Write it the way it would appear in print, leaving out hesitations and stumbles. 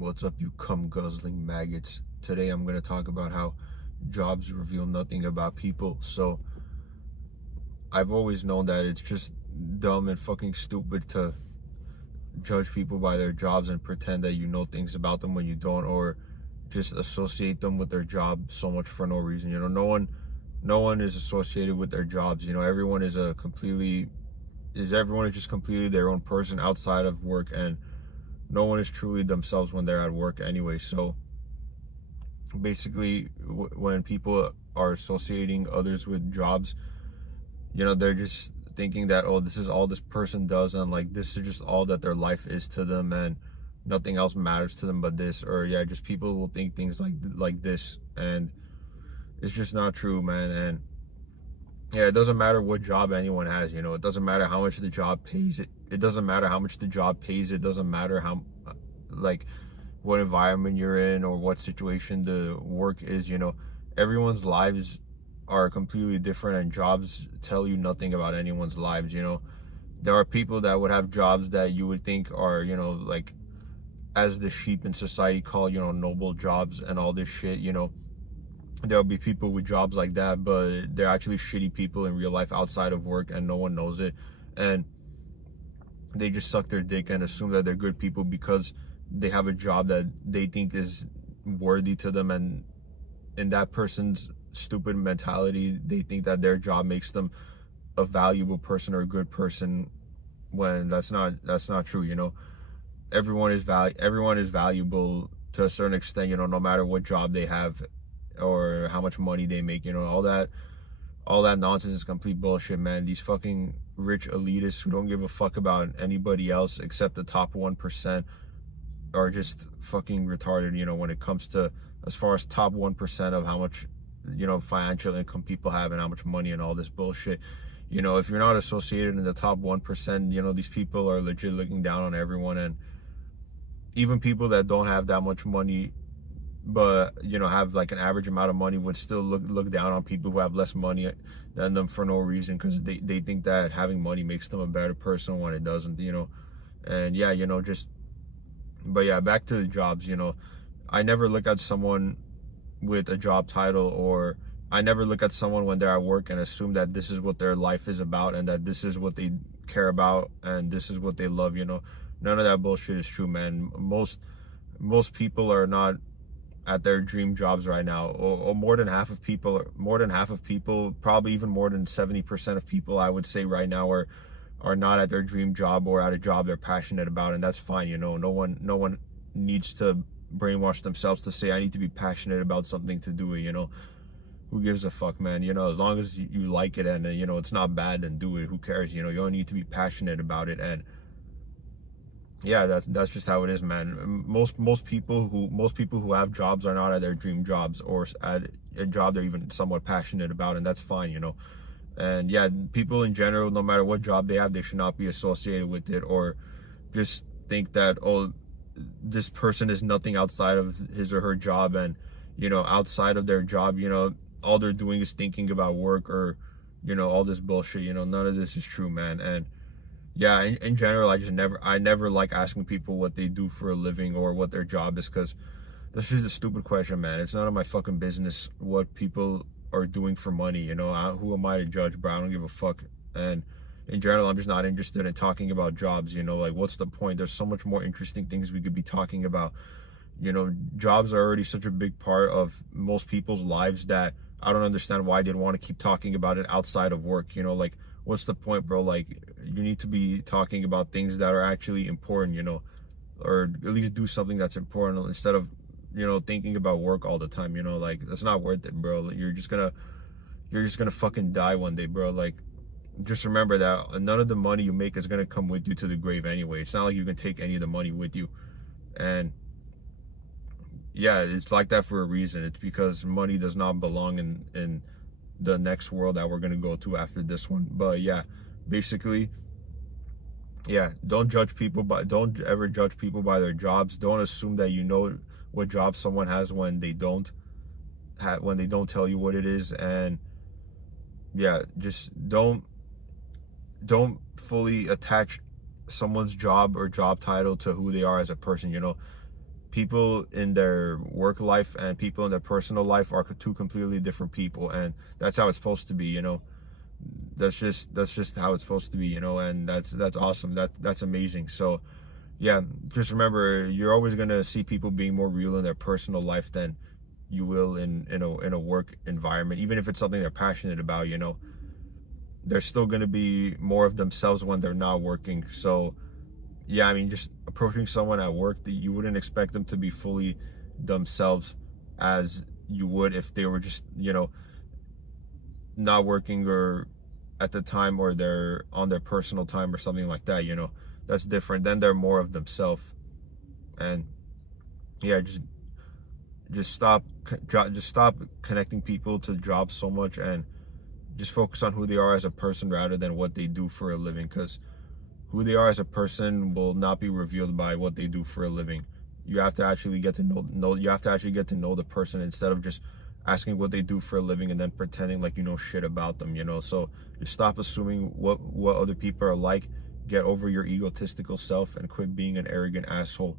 What's up, you cum guzzling maggots? Today I'm going to talk about how jobs reveal nothing about people. So I've always known that it's just dumb and fucking stupid to judge people by their jobs and pretend that you know things about them when you don't, or just associate them with their job so much for no reason. No one is associated with their jobs. Everyone is everyone is just completely their own person outside of work, and no one is truly themselves when they're at work anyway. So basically, when people are associating others with jobs, they're just thinking that, oh, this is all this person does, and like this is just all that their life is to them, and nothing else matters to them but this. Or just people will think things like this, and it's just not true, man. And it doesn't matter what job anyone has. It doesn't matter how much the job pays. It doesn't matter how much the job pays. It doesn't matter how, like, what environment you're in or what situation the work is. Everyone's lives are completely different, and jobs tell you nothing about anyone's lives. There are people that would have jobs that you would think are, like, as the sheep in society call, noble jobs and all this shit. There'll be people with jobs like that, but they're actually shitty people in real life outside of work, and no one knows it. And they just suck their dick and assume that they're good people because they have a job that they think is worthy to them. And in that person's stupid mentality, they think that their job makes them a valuable person or a good person, when that's not true. Everyone is valuable to a certain extent, no matter what job they have or how much money they make. All that nonsense is complete bullshit, man. These fucking rich elitists who don't give a fuck about anybody else except the top 1% are just fucking retarded, when it comes to, as far as top 1% of how much, financial income people have and how much money and all this bullshit. If you're not associated in the top 1%, these people are legit looking down on everyone. And even people that don't have that much money, but have like an average amount of money, would still look down on people who have less money than them for no reason, because they think that having money makes them a better person when it doesn't. But back to the jobs. I never look at someone with a job title, or I never look at someone when they're at work and assume that this is what their life is about, and that this is what they care about, and this is what they love. None of that bullshit is true, man. Most people are not at their dream jobs right now, or more than half of people, probably even more than 70% of people, I would say, right now are not at their dream job or at a job they're passionate about. And that's fine. No one needs to brainwash themselves to say, I need to be passionate about something to do it. Who gives a fuck, man? As long as you like it, and it's not bad, then do it. Who cares? You don't need to be passionate about it. And that's just how it is, man. Most people who have jobs are not at their dream jobs, or at a job they're even somewhat passionate about, and that's fine. And people in general, no matter what job they have, they should not be associated with it, or just think that, oh, this person is nothing outside of his or her job, and outside of their job, all they're doing is thinking about work, or all this bullshit. None of this is true, man. And in general, I never like asking people what they do for a living or what their job is, because that's just a stupid question, man. It's none of my fucking business what people are doing for money. Who am I to judge, bro? I don't give a fuck. And in general, I'm just not interested in talking about jobs. Like, what's the point? There's so much more interesting things we could be talking about. Jobs are already such a big part of most people's lives that I don't understand why they'd want to keep talking about it outside of work. Like, what's the point, bro? Like, you need to be talking about things that are actually important, or at least do something that's important, instead of, thinking about work all the time. Like, that's not worth it, bro. You're just gonna fucking die one day, bro. Like, just remember that none of the money you make is gonna come with you to the grave anyway. It's not like you can take any of the money with you. And it's like that for a reason. It's because money does not belong in the next world that we're gonna go to after this one. But basically, don't ever judge people by their jobs. Don't assume that you know what job someone has when they don't tell you what it is. And just don't fully attach someone's job or job title to who they are as a person. people in their work life and people in their personal life are two completely different people, and that's how it's supposed to be, you know. That's just how it's supposed to be, you know, and that's awesome. That's amazing. So yeah, just remember, you're always gonna see people being more real in their personal life than you will in a work environment. Even if it's something they're passionate about, you know, they're still gonna be more of themselves when they're not working. So yeah, I mean, just approaching someone at work, that you wouldn't expect them to be fully themselves as you would if they were just, you know, not working or at the time, or they're on their personal time or something like that, you know. That's different. Then they're more of themselves. And yeah, just stop connecting people to jobs so much, and just focus on who they are as a person rather than what they do for a living, because who they are as a person will not be revealed by what they do for a living. You have to actually get to know you have to actually get to know the person, instead of just asking what they do for a living and then pretending like you know shit about them, you know. So just stop assuming what other people are like. Get over your egotistical self and quit being an arrogant asshole.